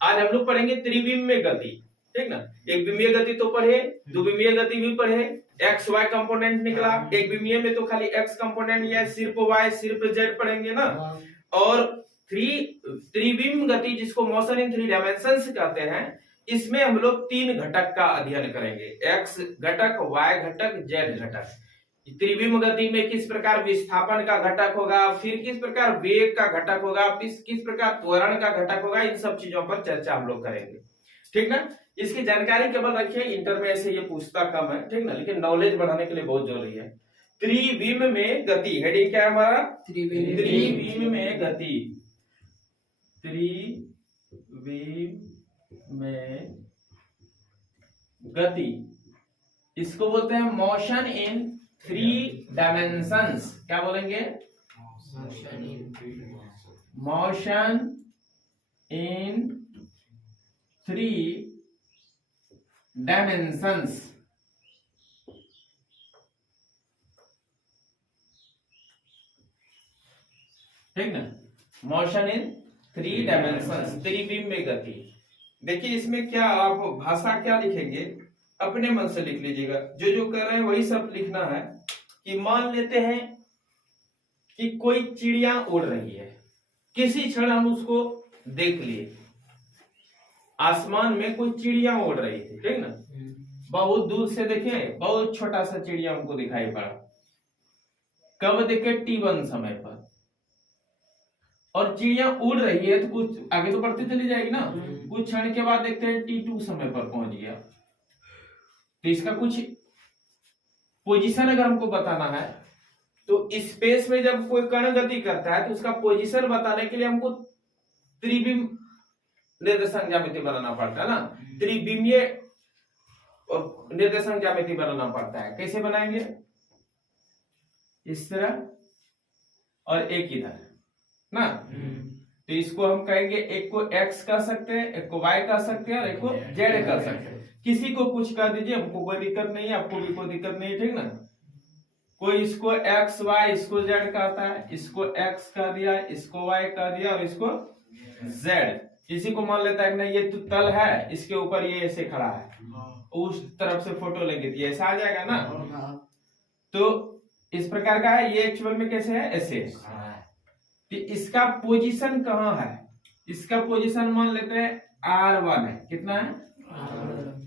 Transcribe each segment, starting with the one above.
आज हम लोग पढ़ेंगे त्रिविमीय गति, ठीक ना। एक विमीय गति तो पढ़े, द्विविमीय गति भी पढ़े, एक्स वाई कंपोनेंट निकला। एक विमीय में तो खाली एक्स कंपोनेंट या सिर्फ वाई सिर्फ जेड पढ़ेंगे ना। और त्रिविम गति जिसको मोशन इन 3 डायमेंशंस कहते हैं, इसमें हम लोग 3 घटक का अध्ययन करेंगे, एक्स घटक, वाई घटक, जेड घटक। त्रिविम गति में किस प्रकार विस्थापन का घटक होगा, फिर किस प्रकार वेग का घटक होगा, किस प्रकार त्वरण का घटक होगा, इन सब चीजों पर चर्चा हम लोग करेंगे, ठीक ना। इसकी जानकारी केवल रखिए, इंटर में से ये पूछता कम है, ठीक ना, लेकिन नॉलेज बढ़ाने के लिए बहुत जरूरी है। त्रिविम में गति, हेडिंग क्या है हमारा, त्रिविम में गति, त्रिविम में गति, इसको बोलते हैं मोशन इन 3 डायमेंशंस। क्या बोलेंगे, मोशन इन 3 डायमेंशंस, ठीक ना, मोशन इन 3 डायमेंशंस, त्रिविम में गति। देखिए इसमें क्या आप भाषा क्या लिखेंगे, अपने मन से लिख लीजिएगा, जो जो कर रहे हैं वही सब लिखना है। कि मान लेते हैं कि कोई चिड़िया उड़ रही है, किसी क्षण हम उसको देख लिए, आसमान में कोई चिड़िया उड़ रही थी, ठीक ना, बहुत दूर से देखे, बहुत छोटा सा चिड़िया हमको दिखाई पड़ा। कब देखे, T1 समय पर। और चिड़िया उड़ रही है तो कुछ आगे तो बढ़ती चली जाएगी ना, कुछ क्षण के बाद देखते हैं T2 समय पर पहुंच गया। तो इसका कुछ पोजीशन अगर हमको बताना है, तो स्पेस में जब कोई कण गति करता है तो उसका पोजीशन बताने के लिए हमको त्रिविम निर्देशांक ज्यामिति बनाना पड़ता है ना, त्रिविमीय निर्देशांक ज्यामिति बनाना पड़ता है। कैसे बनाएंगे, इस तरह और एक इधर ना। तो इसको हम कहेंगे, एक को x कह सकते हैं, एक को y कह सकते हैं और एक को z कह सकते हैं। किसी को कुछ कह दीजिए, हमको कोई दिक्कत नहीं है, आपको भी कोई दिक्कत नहीं है, ठीक ना। कोई इसको x y, इसको z कहता है, इसको x कह दिया, इसको y कह दिया और इसको z। किसी को मान लेता है कि नहीं ये तो तल है, इसके ऊपर ये ऐसे खड़ा है, उस तरफ से फोटो लेंगे तो ऐसा आ जाएगा ना। तो इस प्रकार का है, ये एक्चुअल में कैसे है, ऐसे। तो इसका पोजीशन कहाँ है, इसका पोजीशन मान लेते हैं R1 है, कितना है,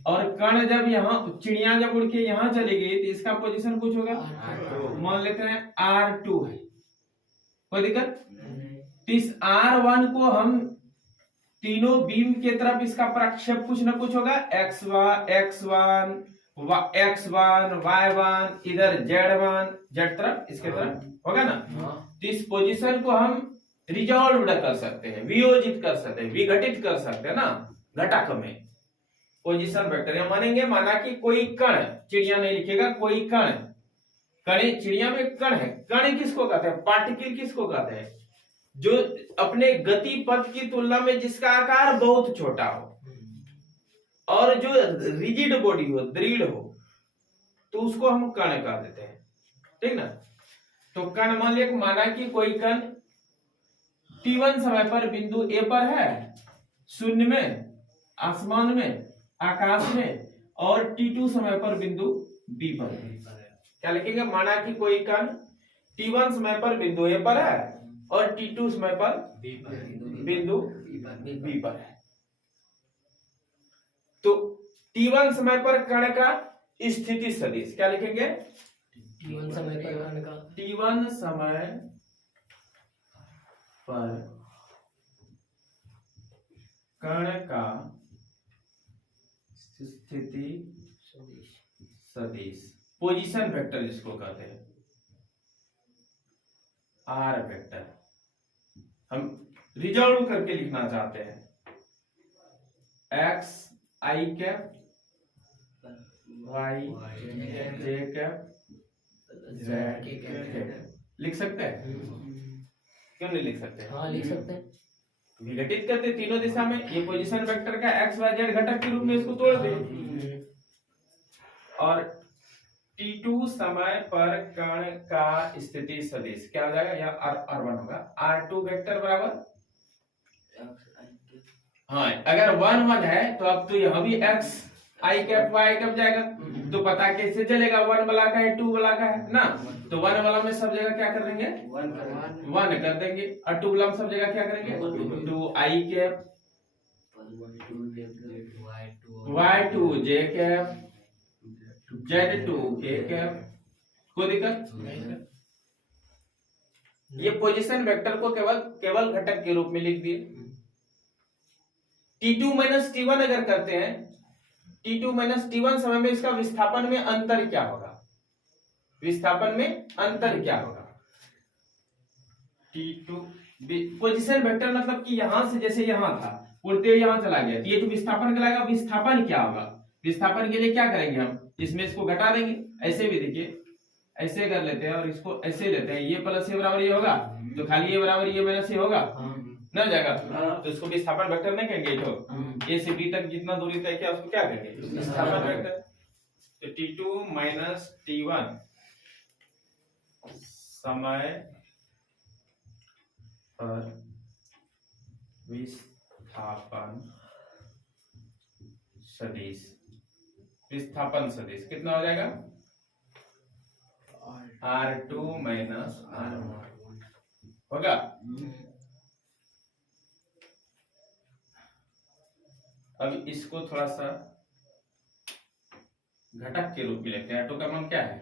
और कण जब यहाँ, चिड़िया जब उड़ के यहाँ चली गई तो इसका पोजीशन कुछ होगा, मान लेते हैं R2 है, कोई दिक्कत। तो इस R1 को हम तीनों बीम के तरफ इसका प्रक्षेप कुछ ना कुछ होगा, x1 y1, इधर z1, z तरफ, इसके तरफ होगा ना। तो इस पोजीशन को हम रिजॉल्व कर सकते हैं, वियोजित कर सकते हैं, विघटित कर सकते हैं ना, घटक में पोजीशन वेक्टर या मानेंगे। माना कि कोई कण, चिड़िया नहीं लिखेगा, कोई कण, कण, चिड़िया में कण है, कण किसको कहते हैं, पार्टिकल किसको कहते हैं, जो अपने गति पथ की तुलना में जिसका आकार बहुत छोटा हो और जो रिजिड बॉडी हो, दृढ़ हो, तो उसको हम कण कह देते हैं, ठीक ना। तो कण मान लिया, माना कि कोई कण T1 समय पर बिंदु A पर है, शून्य में, आसमान में, आकाश में, और T2 समय पर बिंदु B पर है। क्या लिखेंगे, माना कि कोई कण T1 समय पर बिंदु A पर है और T2 समय पर बिंदु B पर है। तो T1 समय पर कण का स्थिति सदिश क्या लिखेंगे, T1 समय पर कण का, T1 समय पर कण का स्थिति सदिश, पोजीशन वेक्टर जिसको कहते हैं, R वेक्टर। हम रिजॉल्व करके लिखना चाहते हैं, x I cap, y j cap, z cap. लिख सकते हैं, क्यों नहीं लिख सकते, हाँ लिख सकते हैं। विघटित करते तीनों दिशा में, ये पोजीशन वेक्टर का x y z घटक के रूप में इसको तोड़ दे। और T2 समय पर कण का स्थिति सदिश क्या हो जाएगा, यह R1 होगा, R2 वेक्टर बराबर, हाँ अगर 1 1 है तो अब तो यहाँ भी x आई कैप y कैप जाएगा, तो पता कैसे चलेगा 1 वाला का है 2 वाला का है ना, तो 1 वाला में सब जगह क्या कर देंगे 1 कर देंगे, और 2 वाला में सब जगह क्या करेंगे 2 i cap y2 j cap z2 k cap. कोई दिक्कत? ये पोजीशन वेक्टर को केवल घटक के रूप में लिख दिए। T2 माइनस T1 अगर करते हैं, T2 माइनस T1 समय में इसका विस्थापन में अंतर क्या होगा, विस्थापन में अंतर क्या होगा? T2 पोजीशन वेक्टर मतलब कि यहां से जैसे यहां था उल्टे यहां चला गया, ये तो विस्थापन कहलाएगा। विस्थापन क्या होगा? विस्थापन के लिए क्या करेंगे हम, इसमें इसको घटा देंगे, ऐसे भी देखिए ऐसे कर लेते हैं और इसको ऐसे लेते हैं, ये प्लस ये बराबर ये होगा, तो खाली ये बराबर ये माइनस ये होगा ना जाएगा, तो इसको विस्थापन वेक्टर नहीं कहेंगे, तो ए से बी तक जितना दूरी तय किया उसको क्या कहेंगे विस्थापन वेक्टर। तो T2 माइनस T1 समय पर विस्थापन सदिश, विस्थापन सदिश कितना हो जाएगा R2 माइनस R1 होगा। अब इसको थोड़ा सा घटक के रूप में लेते हैं। R2 का मान क्या है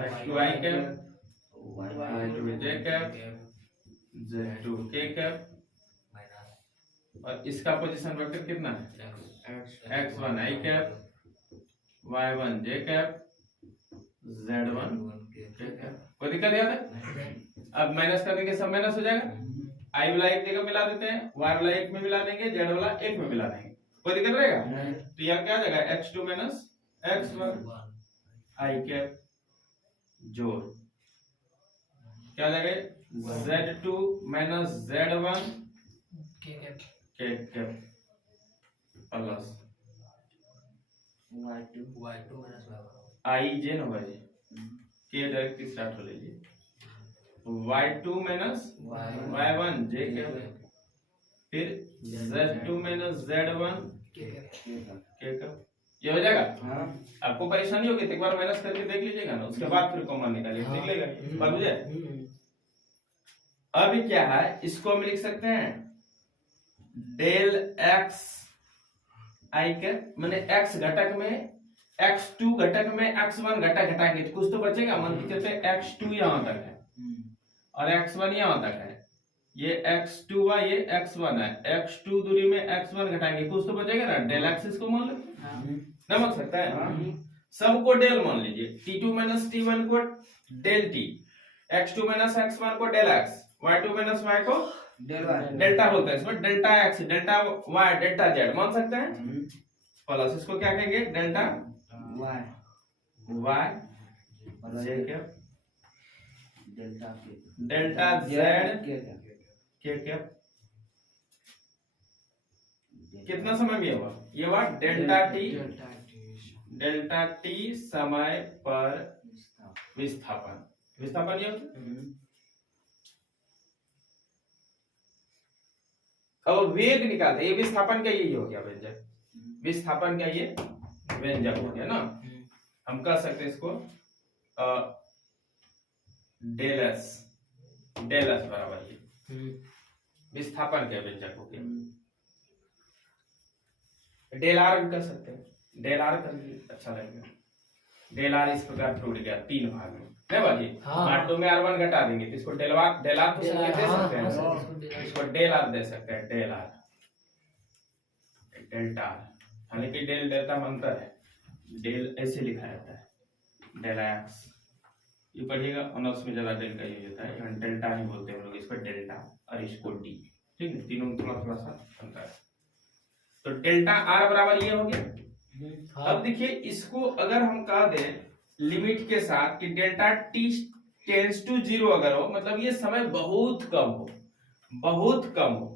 x2 i cap y2 j cap z2 k cap, और इसका पोजीशन वेक्टर कितना है x1 i cap y1 j cap z1 k cap. कोई दिक्कत याद है? अब माइनस करने के सब माइनस हो जाएगा, i वाला एक जगह मिला देते हैं, y वाला एक में मिला देंगे, z वाला एक में मिला देंगे, कोई दिक्कत रहेगा? तो यहाँ क्या आ जाएगा x2 minus x1 i cap जोड़ क्या आ जाएगा z2 minus z1 k cap plus y2 minus i j ना भाई k डायरेक्ट स्टार्ट हो लीजिए, y2 minus y1 j cap, फिर z2 minus z1 k cap. ये हो जाएगा? आपको परेशानी होगी तो एक बार माइनस करके देख लीजिएगा ना, उसके बाद फिर कॉमन निकालिए, निकलेगा बात बुझे। अब क्या है, इसको हम लिख सकते हैं डेल x i के माने x घटक में x2 घटक में x1 घटक घटाएंगे तो कुछ तो बचेगा। मान के चलते x2 यहां तक है और x1 यहां तक है, ये x2 है ये x1 है, x2 दूरी में x1 घटाएंगे कुछ तो बचेगा ना, डेल x इसको मान लो ना, मान सकता है सबको डेल मान लीजिए। T2 माइनस T1 को del T, x2 minus x1 को del x, y2 minus y को डेल्टा बोलते हैं, इसमें delta x delta y delta z मान सकते हैं, प्लस इसको क्या कहेंगे delta y j cap delta z k cap. कितना समय में हुआ ये हुआ डेल्टा t समय पर विस्थापन, विस्थापन ये होता। अब वेग निकालते, ये विस्थापन का यही हो गया व्यंजक, विस्थापन का ये व्यंजक हो गया ना। हम कह सकते हैं इसको डेल एस बराबर ये विस्थापन का व्यंजक हो गया। डेल आर भी कर सकते हैं, डेल आर कर लिए अच्छा लगेगा। डेल आर इस प्रकार टूट गया 3 भाग में, नहीं बाजी R2 में R1 घटा देंगे तो इसको डेल आर तो संकेत दे सकते हैं, इसको डेल आर दे सकते हैं, डेल आर डेल्टा, हालांकि डेल डेल्टा में अंतर है, डेल ऐसे लिखा जाता है डेल एक्स, ये पढ़िएगा ऑनर्स में ज्यादा डेल का यूज होता है, यहाँ डेल्टा ही बोलते हैं हम लोग इसको डेल्टा और इसको डी, ठीक है, तीनों में थोड़ा थोड़ा सा अंतर है। तो डेल्टा आर बराबर ये हो गया। अब देखिए इसको अगर हम कह दें लिमिट के साथ कि डेल्टा टी टेंड्स टू 0 अगर हो, मतलब ये समय बहुत कम हो, बहुत कम हो,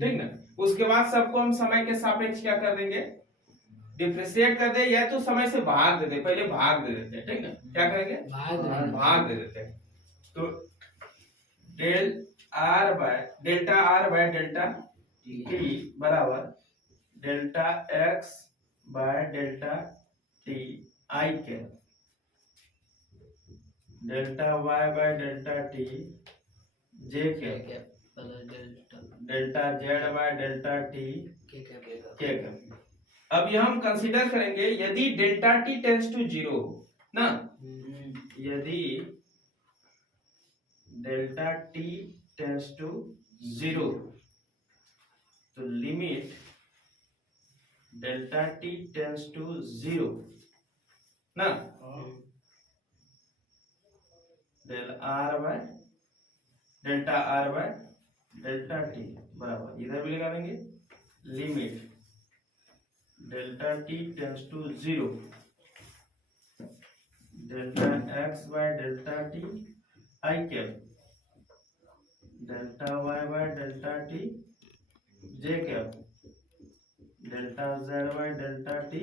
ठीक ना, उसके बाद सबको हम समय के सापेक्ष क्या कर देंगे डिफरेंशिएट कर दे, या तो समय से भाग दे दे, पहले भाग दे देते हैं, ठीक ना, क्या करेंगे भाग दे देते हैं। तो delta r by delta t बराबर delta x by delta t i cap delta y by delta t j cap delta z by delta t k cap. अब यह हम कंसीडर करेंगे यदि delta t tends to zero ना, यदि delta t tends to zero तो limit delta t tends to zero ना, delta r by delta t बराबर इधर भी लगा देंगे limit delta t tends to zero delta x by delta t i cap delta y by delta t j cap delta z by delta t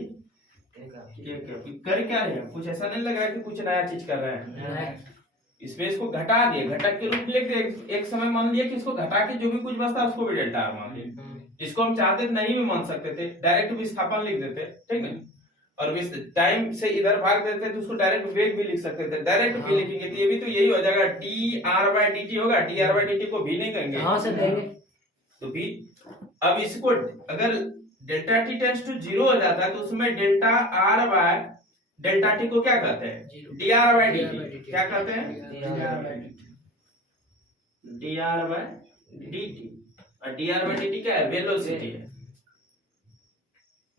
k cap. कर क्या रहे हैं, कुछ ऐसा नहीं लग रहा है कि कुछ नया चीज कर रहे हैं। इसमें इसको घटा दिए, घटक के रूप में लिख दिए। एक समय मान लिया कि इसको घटा के जो भी कुछ बचता है उसको भी डेल्टा आर मान लिया। इसको हम चाहते नहीं भी मान सकते थे, डायरेक्ट विस्थापन लिख देते, ठीक है। और टाइम से इधर भाग देते तो उसको डायरेक्ट वेग भी लिख सकते थे, डायरेक्ट भी लिखेंगे तो ये भी तो यही हो जाएगा d r by d t होगा। D r by d t को भी नहीं कहेंगे, हाँ सर देंगे तो भी। अब इसको अगर delta t tends to zero हो जाता है तो उसमें delta r by delta t को क्या कहते हैं, d r by d t. क्या कहते हैं, d r by d t. और d r by d t क्या है, वेलोसिटी है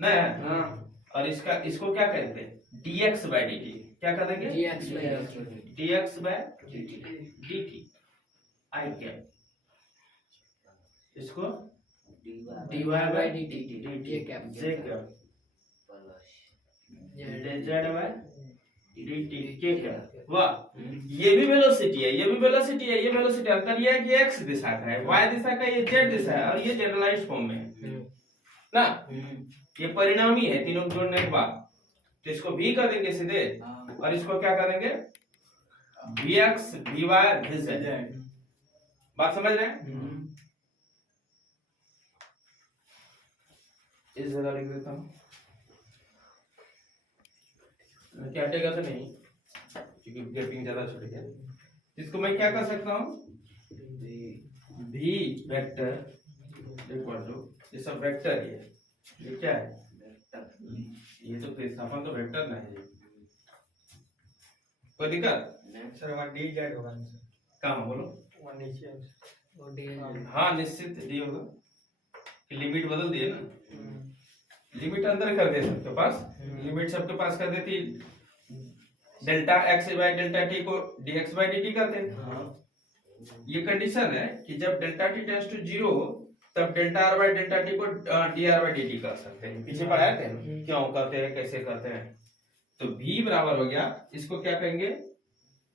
ना। और इसको क्या कहते हैं, dx बाय dt। क्या कह देंगे, dx by dt I cap. इसको dy बाय dt जे कैप z बाय dt के कैप। वाह, ये भी वेलोसिटी है, ये भी वेलोसिटी है, ये वेलोसिटी। अंतर ये है कि x दिशा का है, y दिशा का, ये z दिशा है, और ये जनरलाइज्ड फॉर्म में है ना। ये परिणामी है तीनों जोड़ने के बाद, तो इसको भी कर देंगे सीधे। और इसको क्या करेंगे, vx vy vz। बात समझ रहे हैं। इस जगह लिख देता हूं, क्या हटेगा तो नहीं क्योंकि गैपिंग ज्यादा छूट गया। इसको मैं क्या कर सकता हूं, v वेक्टर इक्वल टू, ये सब वेक्टर ही है, ये क्या है, ये तो विस्थापन तो वेक्टर नहीं है। कोई दिक्कत सर हमारा डी जेड होगा कहाँ बोलो, वहाँ नीचे हाँ निश्चित डी होगा। लिमिट बदल दिए ना, लिमिट अंदर कर दे सबके पास, लिमिट सबके पास कर देती। Delta x by delta t को dx बाय dt करते हैं। ये कंडीशन है कि जब delta t tends to zero तब delta r by delta t को d r by d t कर सकते हैं। पीछे पढ़ाए थे क्यों करते हैं, कैसे करते हैं। तो v बराबर हो गया, इसको क्या कहेंगे,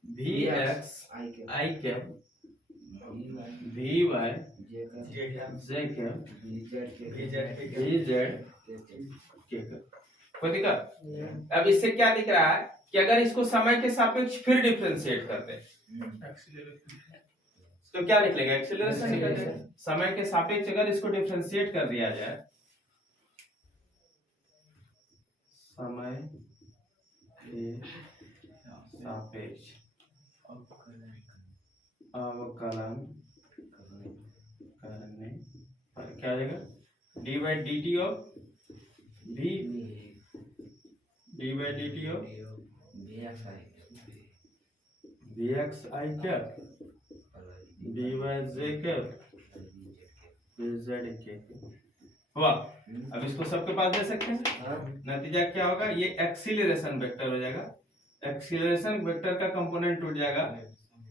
v x i cap v y j cap v z k cap. कोई दिक्कत। अब इससे क्या दिख रहा है कि अगर इसको समय के सापेक्ष फिर डिफरेंशिएट करते हैं तो क्या निकलेगा, एक्सीलरेशन निकलेगा। समय के सापेक्ष अगर इसको डिफरेंशिएट कर दिया जाए, समय के सापेक्ष अवकलन करने पर क्या आ जाएगा, d by d t of v d by d t of v x i cap d y j cap v z k. हुआ। अब इसको सबके पास दे सकते हैं, नतीजा क्या होगा, ये एक्सीलरेशन वेक्टर हो जाएगा। एक्सीलरेशन वेक्टर का कंपोनेंट टूट जाएगा,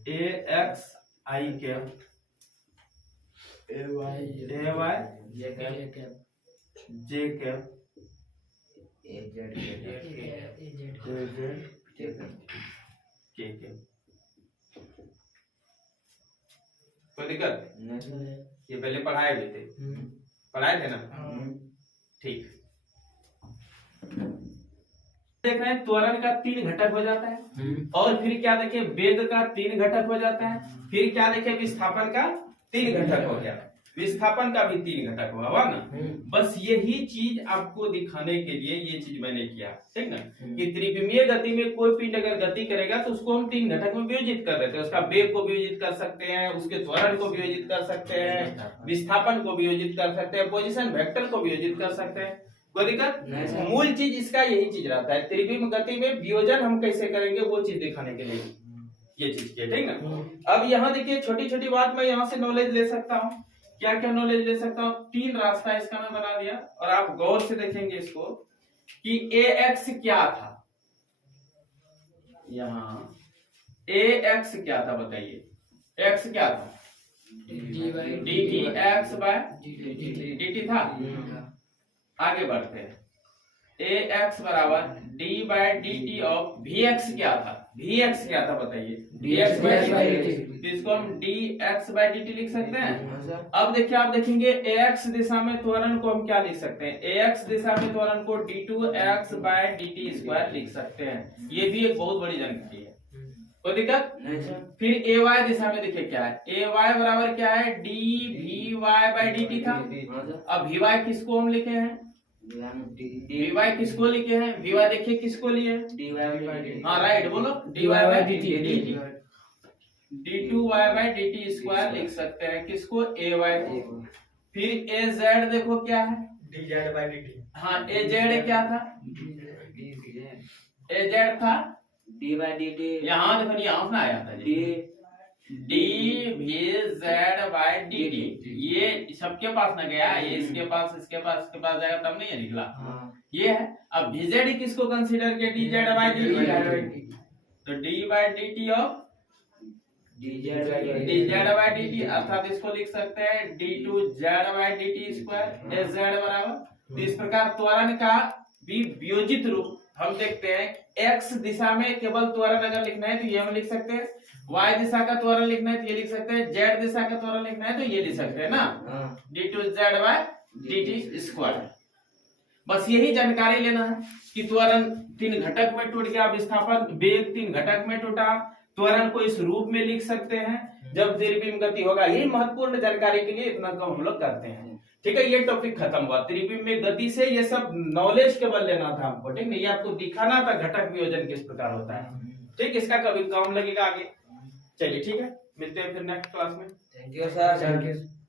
a x i cap a y j cap a z k cap. कोई दिक्कत, ये पहले पढ़ाए भी थे, पढ़ाए थे ना, ठीक। देख रहे हैं त्वरण का 3 घटक हो जाता है, और फिर क्या देखे, वेग का 3 घटक हो जाता है, फिर क्या देखे, विस्थापन का 3 घटक हो गया। विस्थापन का भी 3 घटक हुआ ना। बस यही चीज आपको दिखाने के लिए ये चीज मैंने किया, ठीक ना, कि त्रिविमीय गति में कोई पिंड अगर गति करेगा तो उसको हम 3 घटक में विभाजित कर देते हैं। उसका वेग को विभाजित कर सकते हैं, उसके त्वरण को विभाजित कर सकते हैं, विस्थापन को विभाजित कर सकते हैं, पोजीशन वेक्टर को विभाजित कर सकते हैं। कोई दिक्कत? मूल चीज इसका यही चीज रहता है, त्रिविमीय गति में वियोजन हम कैसे करेंगे वो चीज दिखाने के लिए ये चीज किया, ठीक ना। अब यहाँ देखिए छोटी छोटी बात मैं यहाँ से नॉलेज ले सकता हूँ। क्या क्या नॉलेज ले सकता हूँ? 3 रास्ता इसका मैं बना दिया और आप गौर से देखेंगे इसको कि ax क्या था। यहाँ ax क्या था बताइए? x क्या था? dt x by dt था। आगे बढ़ते हैं। ax बराबर d by dt of vx क्या था? vx क्या था बताइए? dx by dt। इसको हम dx by dt लिख सकते हैं। अब देखिए आप देखेंगे ax दिशा में त्वरण को हम क्या लिख सकते हैं? ax दिशा में त्वरण को d2x by dt स्क्वायर लिख सकते हैं। ये भी एक बहुत बड़ी जानकारी है, कोई दिक्कत? फिर ay दिशा में देखिए क्या है? ay बराबर क्या है? dvy by dt था। अब vy किसको हम लिखे हैं? vy किसको लिखे हैं? vy देखिए किसको लिए? हाँ राइट, बोलो dy by dt। d2y by dt square लिख सकते हैं किसको? ay को। फिर az देखो क्या है? dz by dt। हाँ az क्या था? az था d by dt। यहाँ देखो यहाँ अपना आया था जी, dvz by dt। ये सबके पास ना गया, ये इसके पास इसके पास जाएगा तब नहीं है निकला। ये है। अब vz किसको कंसीडर किया? dz by dt। तो d by dt of dz by dt अर्थात इसको लिख सकते हैं d2z by dt square az बराबर। तो इस प्रकार त्वरण का भी वियोजित रूप हम देखते हैं। x दिशा में केवल त्वरण अगर लिखना है तो ये हम लिख सकते हैं, y दिशा का त्वरण लिखना है तो ये लिख सकते हैं, z दिशा का त्वरण लिखना है तो ये लिख सकते हैं ना, d2z by dt स्क्वायर। बस यही जानकारी लेना है कि त्वरण 3 घटक में टूट गया, विस्थापन वेग 3 घटक में टूटा, त्वरण को इस रूप में लिख सकते हैं जब त्रिविमीय गति होगा। यही महत्वपूर्ण जानकारी के लिए इतना कम हम लोग करते हैं, ठीक है। ये टॉपिक खत्म हुआ। त्रिविमीय गति से ये सब नॉलेज केवल लेना था हमको, ठीक है। ये आपको दिखाना था घटक वियोजन किस प्रकार होता है, ठीक। इसका कभी काम लगेगा आगे। चलिए ठीक है, मिलते हैं फिर नेक्स्ट क्लास में। Thank you sir.